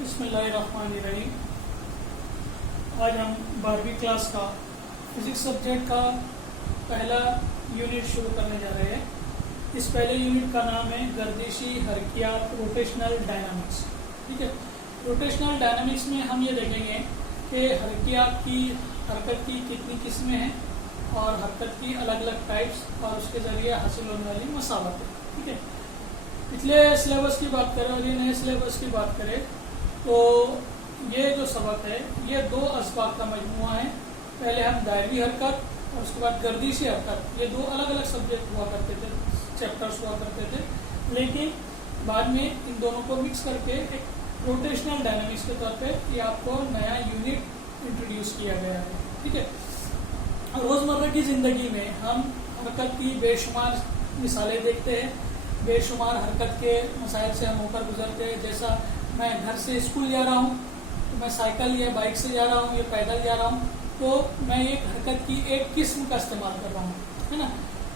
بسم اللہ الرحمن الرحیم. آج ہم 12ویں کلاس کا فزکس سبجیکٹ کا پہلا یونٹ شروع کرنے جا رہے ہیں. اس پہلے یونٹ کا نام ہے گردشی حرکیات روٹیشنل ڈائنامکس. ٹھیک ہے. روٹیشنل ڈائنامکس میں ہم یہ دیکھیں گے کہ حرکیات کی حرکت کی کتنی قسمیں ہیں اور حرکت کی الگ الگ ٹائپس اور اس کے ذریعے حاصل ہونے والی مساوات. ٹھیک ہے. پچھلے سلیبس کی بات کریں اور یہ نئے سلیبس کی بات کریں تو یہ جو سبق ہے یہ دو اسباق کا مجموعہ ہے. پہلے ہم دائرہی حرکت اور اس کے بعد گردشی حرکت، یہ دو الگ الگ سبجیکٹ ہوا کرتے تھے، چیپٹرس ہوا کرتے تھے، لیکن بعد میں ان دونوں کو مکس کر کے ایک روٹیشنل ڈائنامکس کے طور پہ یہ آپ کو نیا یونٹ انٹروڈیوس کیا گیا ہے. ٹھیک ہے. روزمرہ کی زندگی میں ہم حرکت کی بے شمار مثالیں دیکھتے ہیں، بے شمار حرکت کے مسائل سے ہم ہو کر گزرتے ہیں. جیسا میں گھر سے اسکول جا رہا ہوں تو میں سائیکل یا بائک سے جا رہا ہوں یا پیدل جا رہا ہوں تو میں ایک حرکت کی ایک قسم کا استعمال کر رہا ہوں، ہے نا.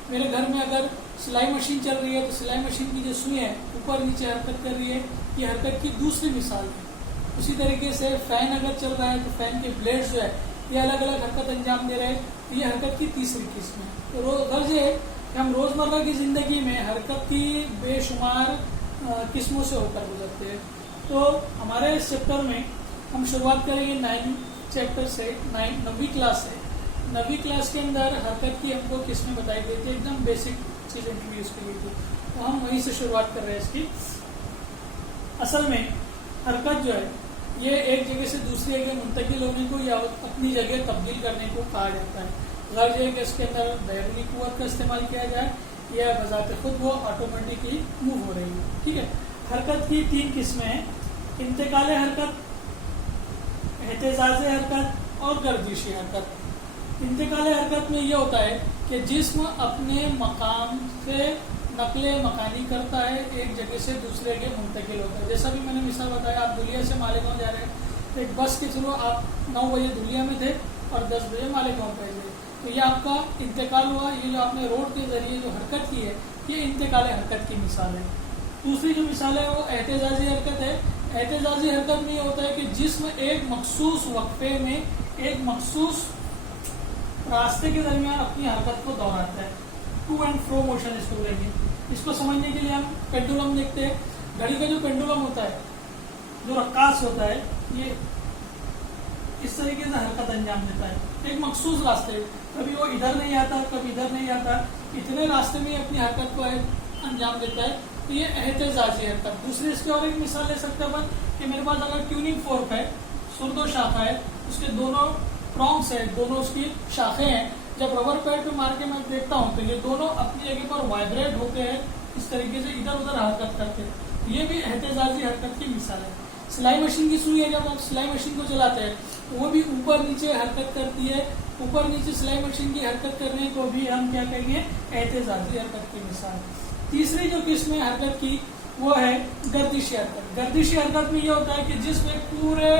میرے گھر میں اگر سلائی مشین چل رہی ہے تو سلائی مشین کی جو سوئی ہے اوپر نیچے حرکت کر رہی ہے، یہ حرکت کی دوسری مثال ہے. اسی طریقے سے فین اگر چل رہا ہے تو فین کے بلیڈ جو ہے یہ الگ الگ حرکت انجام دے رہے ہیں، تو یہ حرکت کی تیسری قسم ہے. تو غرض یہ ہے کہ ہم روزمرہ کی زندگی میں حرکت کی بے شمار قسموں سے ہو کر گزرتے ہیں. تو ہمارے اس چیپٹر میں ہم شروعات کریں گے 9 چیپٹر سے، 9ویں کلاس سے. 9ویں کلاس کے اندر حرکت کی ہم کو قسمیں بتائی گئی تھی، ایک دم بیسک چیز انٹروڈیوس کی گئی تھی، تو ہم وہیں سے شروعات کر رہے ہیں اس کی. اصل میں حرکت جو ہے یہ ایک جگہ سے دوسری جگہ منتقل ہونے کو یا اپنی جگہ تبدیل کرنے کو کہا جاتا ہے. غرض یہ کہ اس کے اندر بیرونی قوت کا استعمال کیا جائے یا بذات خود وہ آٹومیٹکلی موو ہو رہی ہے. ٹھیک ہے. حرکت کی 3 قسمیں ہیں: انتقال حرکت، اہتزاز حرکت اور گردشی حرکت. انتقال حرکت میں یہ ہوتا ہے کہ جسم اپنے مقام سے نقل مکانی کرتا ہے، ایک جگہ سے دوسرے جگہ منتقل ہوتا ہے. جیسا بھی میں نے مثال بتایا، آپ دھولیا سے مالیگاؤں جا رہے ہیں، ایک بس کے تھرو آپ 9 بجے دھولیا میں تھے اور 10 بجے مالیگاؤں پہنچ گئے، تو یہ آپ کا انتقال ہوا. یہ جو آپ نے روڈ کے ذریعے جو حرکت کی ہے یہ انتقال حرکت کی مثال ہے. دوسری جو مثال ہے وہ اہتزازی حرکت ہے. اہتزازی حرکت میں یہ ہوتا ہے کہ جسم ایک مخصوص وقفے میں ایک مخصوص راستے کے درمیان اپنی حرکت کو دہراتا ہے. ٹو اینڈ فرو موشن اس کو کہیں گے. اس کو سمجھنے کے لیے ہم پینڈولم دیکھتے ہیں. گھڑی کا جو پینڈولم ہوتا ہے، جو رکاس ہوتا ہے، یہ اس طریقے سے حرکت انجام دیتا ہے ایک مخصوص راستے. کبھی وہ ادھر نہیں آتا، کبھی ادھر نہیں آتا، اتنے راستے میں اپنی حرکت کو انجام دیتا ہے. تو یہ اہتزازی حرکت. دوسری اس کی اور ایک مثال لے سکتے ہیں کہ میرے پاس اگر ٹیوننگ فورک ہے، سرد و شاخہ ہے، اس کے دونوں پرونگس ہیں، دونوں اس کی شاخیں ہیں. جب ربر پیڈ پہ مار کے میں دیکھتا ہوں تو یہ دونوں اپنی جگہ پر وائبریٹ ہوتے ہیں، اس طریقے سے ادھر ادھر حرکت کرتے ہیں. یہ بھی اہتزازی حرکت کی مثال ہے. سلائی مشین کی سوئی ہے، جب آپ سلائی مشین کو چلاتے ہیں تو وہ بھی اوپر نیچے حرکت کرتی ہے. اوپر نیچے سلائی مشین کی حرکت کرنے کو بھی ہم کیا کہیں گے؟ اہتزازی حرکت کی مثال. تیسری جو قسم ہے حرکت کی وہ ہے گردشی حرکت. گردشی حرکت میں یہ ہوتا ہے کہ جسم ایک پورے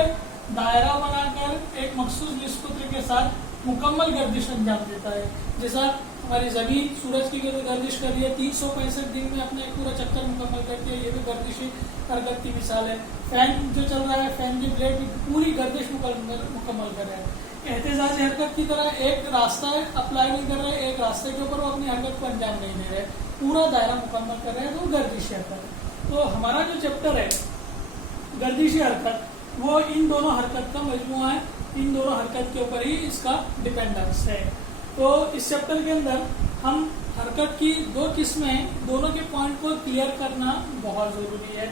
دائرہ بنا کر ایک مخصوص نسبت کے ساتھ مکمل گردش انجام دیتا ہے. جیسا ہماری زمین سورج کی گردش کر رہی ہے، 365 دن میں اپنا ایک پورا چکر مکمل کرتی ہے، یہ بھی گردشی حرکت کی مثال ہے. فین جو چل رہا ہے، فین کی بلیڈ بھی پوری گردش مکمل کر رہا ہے. اہتزازی حرکت کی طرح ایک راستہ اپلائی نہیں کر رہے، ایک راستے کے اوپر وہ اپنی حرکت کو انجام نہیں دے رہے، پورا دائرہ مکمل کر رہے ہیں، تو گردشی حرکت ہے. تو ہمارا جو چیپٹر ہے گردشی حرکت وہ ان دونوں حرکت کا مجموعہ ہے، ان دونوں حرکت کے اوپر ہی اس کا ڈیپینڈنس ہے. تو اس چیپٹر کے اندر ہم حرکت کی 2 قسمیں ہیں، دونوں کے پوائنٹ کو کلیئر کرنا بہت ضروری ہے.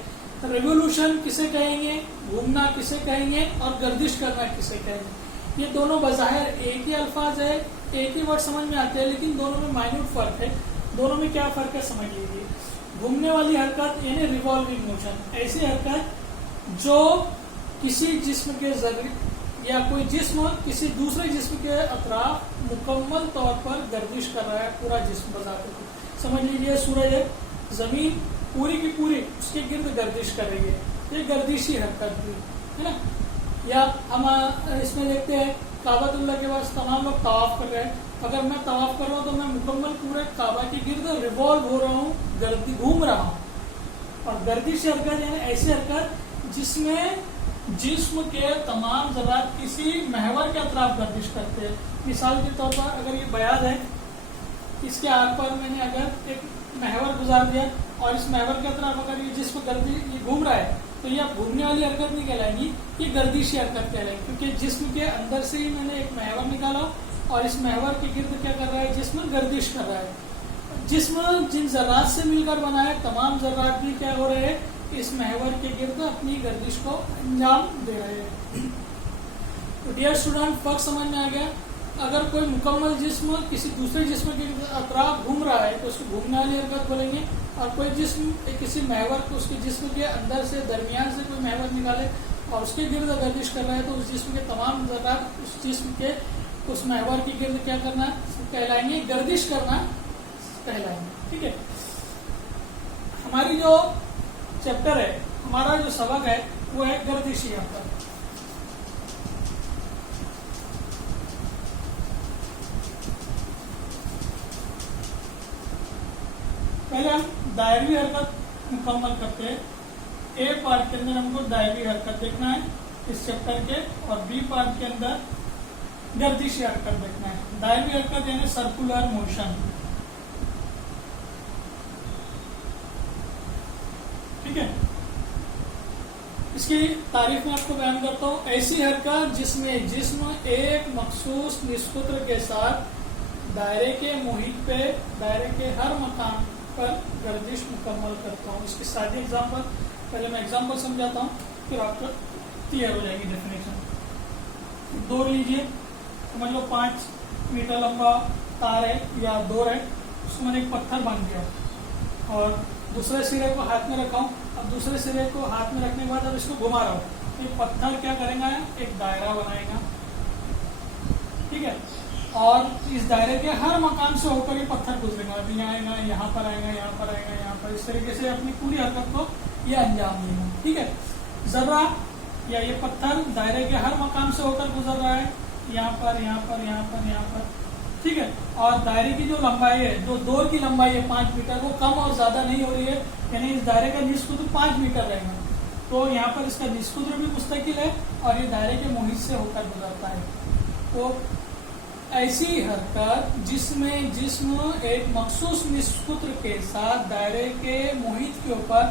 ریوولوشن کسے کہیں گے، گھومنا کسے کہیں گے، اور گردش کرنا کسے کہیں گے. یہ دونوں بظاہر ایک ہی الفاظ ہے، ایک ہی ورڈ سمجھ میں آتے ہیں، لیکن دونوں میں مائنوٹ فرق ہے. دونوں میں کیا فرق ہے سمجھ لیجیے. گھومنے والی حرکت یعنی ریوالونگ موشن، ایسی حرکت جو کسی جسم کے ذریعے یا کوئی جسم کسی دوسرے جسم کے اطراف مکمل طور پر گردش کر رہا ہے، پورا جسم بذات خود. سمجھ لیجیے سورج ہے، زمین پوری کی پوری اس کے گرد گردش کر رہی ہے، یہ گردشی حرکت بھی ہے نا. یا ہم اس میں دیکھتے ہیں کعبۃ اللہ کے پاس تمام لوگ طواف کر رہے ہیں. اگر میں طواف کر رہا ہوں تو میں مکمل پورے کعبہ کے گرد ریوالو ہو رہا ہوں، گھوم رہا ہوں. اور گردشی حرکت یعنی ایسی حرکت جس میں جسم کے تمام ذرات کسی محور کے اطراف گردش کرتے ہیں. مثال کے طور پر اگر یہ بیاض ہے، اس کے آر پر میں نے اگر ایک محور گزار دیا اور اس محور کے اطراف اگر یہ جسم یہ گھوم رہا ہے تو یہ اب گھومنے والی حرکت نہیں کہلائیں گی، یہ گردشی حرکت کہلائیں گی، کیونکہ جسم کے اندر سے ہی میں نے ایک محور نکالا اور اس محور کے گرد کیا کر رہا ہے، جسم گردش کر رہا ہے. جسم جن ذرات سے مل کر بنا ہے تمام ذرات بھی کیا ہو رہے ہیں، اس محور کے گرد اپنی گردش کو انجام دے رہے ہیں. تو ڈیئر اسٹوڈنٹ، فرق سمجھ میں آ گیا. اگر کوئی مکمل جسم کسی دوسرے جسم کے اطراف گھوم رہا ہے تو اس کو گھومنے والی حرکت بولیں گے، اور کوئی جسم کسی محور کو اس کے جسم کے اندر سے درمیان سے کوئی محور نکالے اور اس کے گرد گردش کر رہا ہے تو اس جسم کے تمام ذرات اس جسم کے اس محور کے گرد کیا کرنا کہلائیں گے، گردش کرنا کہلائیں گے. ٹھیک ہے. ہماری جو چیپٹر ہے، ہمارا جو سبق ہے وہ ہے گردشی حرکت. پہلے ہم دائروی حرکت مکمل کرتے ہیں. اے پارٹ کے اندر ہم کو دائروی حرکت دیکھنا ہے اس چیپٹر کے، اور بی پارٹ کے اندر گردشی حرکت دیکھنا ہے. دائروی حرکت یعنی سرکولر موشن. ٹھیک ہے. اس کی تعریف میں آپ کو بیان کرتا ہوں. ایسی حرکت جس میں جسم ایک مخصوص نسخوتر کے ساتھ دائرے کے محیط پہ دائرے کے ہر مقام پر گردش مکمل کرتا ہوں. اس کی سادی ایگزامپل، پہلے میں ایگزامپل سمجھاتا ہوں پھر آپ کو کلیئر ہو جائے گی ڈیفینیشن. دور لیجیے، سمجھ لو 5 میٹر لمبا تار ہے یا دور ہے، اس کو میں نے ایک پتھر باندھ دیا اور دوسرے سرے کو ہاتھ میں رکھا ہوں. اب دوسرے سرے کو ہاتھ میں رکھنے کے بعد اب اس کو گھما رہا ہوں. یہ پتھر کیا کرے گا، ایک دائرہ بنائے گا. ٹھیک ہے. اور اس دائرے کے ہر مقام سے ہو کر یہ پتھر گزرے گا. ابھی یہاں آئے گا، یہاں پر آئے گا، یہاں پر آئے گا، یہاں پر. اس طریقے سے اپنی پوری حرکت کو یہ انجام دے گا. ٹھیک ہے. ذرہ یا یہ پتھر دائرے کے ہر مقام سے ہو کر گزر رہا ہے، یہاں پر، یہاں پر، یہاں پر، یہاں پر. ٹھیک ہے. اور دائرے کی جو لمبائی ہے، جو دور کی لمبائی ہے 5 میٹر، وہ کم اور زیادہ نہیں ہو رہی ہے. یعنی اس دائرے کا نصف قطر 5 میٹر رہے گا. تو یہاں پر اس کا نصف قطر بھی مستقل ہے اور یہ دائرے کے محیط سے ہو کر گزرتا ہے. تو ایسی حرکت جس میں جسم ایک مخصوص نصف قطر کے ساتھ دائرے کے محیط کے اوپر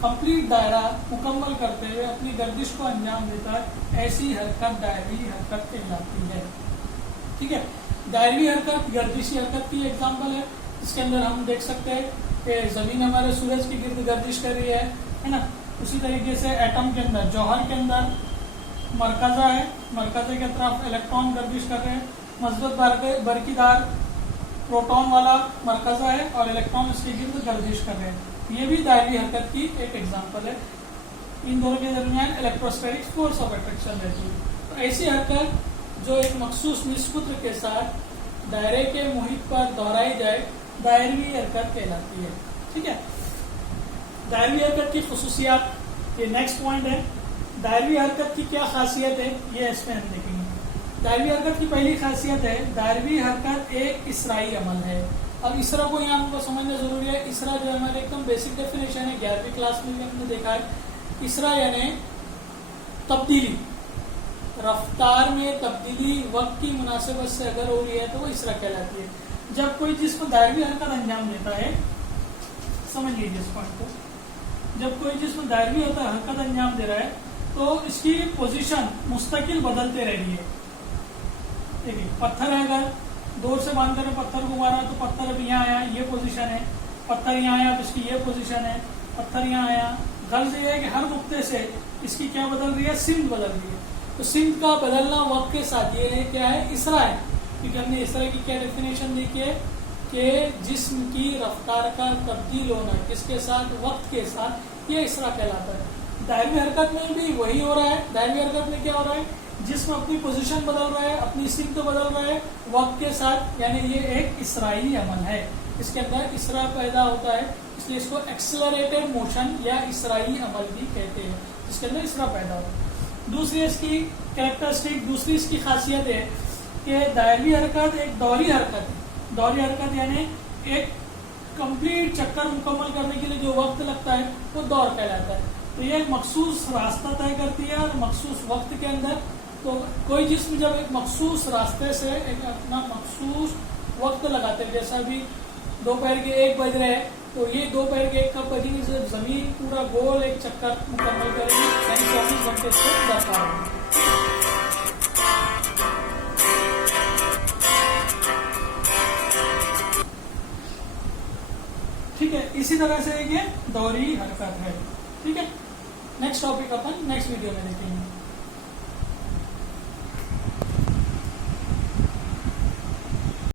کمپلیٹ دائرہ مکمل کرتے ہوئے اپنی گردش کو انجام دیتا ہے، ایسی حرکت دائروی حرکت کہلاتی ہے. ٹھیک ہے. دائروی حرکت گردشی حرکت کی ایگزامپل ہے. اس کے اندر ہم دیکھ سکتے ہیں کہ زمین ہمارے سورج کی گرد گردش کر رہی ہے نا. اسی طریقے سے ایٹم کے اندر، جوہر کے اندر مرکزہ ہے، مرکزے کے طرف الیکٹران گردش کر رہے ہیں. مثبت برقی دار پروٹون والا مرکزہ ہے اور الیکٹران اس کے گرد گردش کر رہے ہیں. یہ بھی دائروی حرکت کی ایک ایگزامپل ہے. ان دونوں کے درمیان الیکٹروسٹیٹک فورس آف اٹریکشن رہتی ہے. تو ایسی حرکت جو ایک مخصوص نصف قطر کے ساتھ دائرے کے محیط پر دہرائی جائے، دائروی حرکت کہلاتی ہے. ٹھیک ہے. دائروی حرکت کی خصوصیات، یہ نیکسٹ پوائنٹ ہے. دائروی حرکت کی کیا خاصیت ہے، یہ اس میں ہم دیکھیں گے. دائروی حرکت کی پہلی خاصیت ہے، دائروی حرکت ایک اسرائی عمل ہے. اب اسرا کو یہاں ہم کو سمجھنا ضروری ہے. اسرا جو ہے ہمارے ایک دم بیسک ڈیفینیشن ہے، 11ویں کلاس میں بھی ہم نے دیکھا ہے. اسرا یعنی تبدیلی، رفتار میں تبدیلی وقت کی مناسبت سے اگر ہو رہی ہے تو وہ اسرا کہلاتی ہے. جب کوئی جسم دائروی حرکت انجام دیتا ہے، سمجھ لیجیے اس پوائنٹ کو، جب کوئی جسم دائروی حرکت انجام دے رہا ہے تو اس کی پوزیشن مستقل بدلتے رہ رہی ہے. دیکھیے پتھر ہے، اگر دور سے باندھ کر پتھر کو مارا تو پتھر اب یہاں آیا، یہ پوزیشن ہے. پتھر یہاں آیا تو اس کی یہ پوزیشن ہے. پتھر یہاں آیا. غرض یہ ہے کہ ہر نقطے سے اس کی کیا بدل رہی ہے، سمت بدل رہی ہے. تو سمت کا بدلنا وقت کے ساتھ یہ کیا ہے، اسرا ہے. کیونکہ ہم نے اسرا کی کیا ڈیفینیشن دیکھی ہے کہ جسم کی رفتار کا تبدیل ہونا کس کے ساتھ، وقت کے ساتھ، یہ اسرا کہلاتا ہے. دائروی حرکت میں بھی وہی ہو رہا ہے. دائروی حرکت میں کیا ہو رہا ہے، جسم اپنی پوزیشن بدل رہا ہے، اپنی سمت بدل رہا ہے وقت کے ساتھ. یعنی یہ ایک اسرائی عمل ہے. اس کے اندر اسرا پیدا ہوتا ہے، اس لیے اس کو ایکسلریٹڈ موشن یا اسرائی عمل بھی کہتے ہیں، جس کے اندر اسرا پیدا ہوتا ہے. دوسری اس کی کریکٹرسٹک، دوسری اس کی خاصیت ہے کہ دائروی حرکت ایک دوہری حرکت ہے. دوہری حرکت یعنی ایک کمپلیٹ چکر مکمل کرنے کے لیے جو وقت لگتا ہے وہ دور کہلاتا ہے. تو یہ ایک مخصوص راستہ طے کرتی ہے اور مخصوص وقت کے اندر. تو کوئی جسم جب ایک مخصوص راستے سے ایک اپنا مخصوص وقت لگاتے ہیں، جیسا بھی دوپہر کے 1 بج رہے ہیں، تو یہ دوپہر کے 1 کب بجیں گے، زمین پورا گول ایک چکر مکمل کرے گی، یعنی 24 گھنٹے سے درکار ہوگی. ٹھیک ہے، اسی طرح سے یہ دوہری حرکت ہے. ٹھیک ہے، نیکسٹ ٹاپک اپن نیکسٹ ویڈیو میں دیکھیں گے.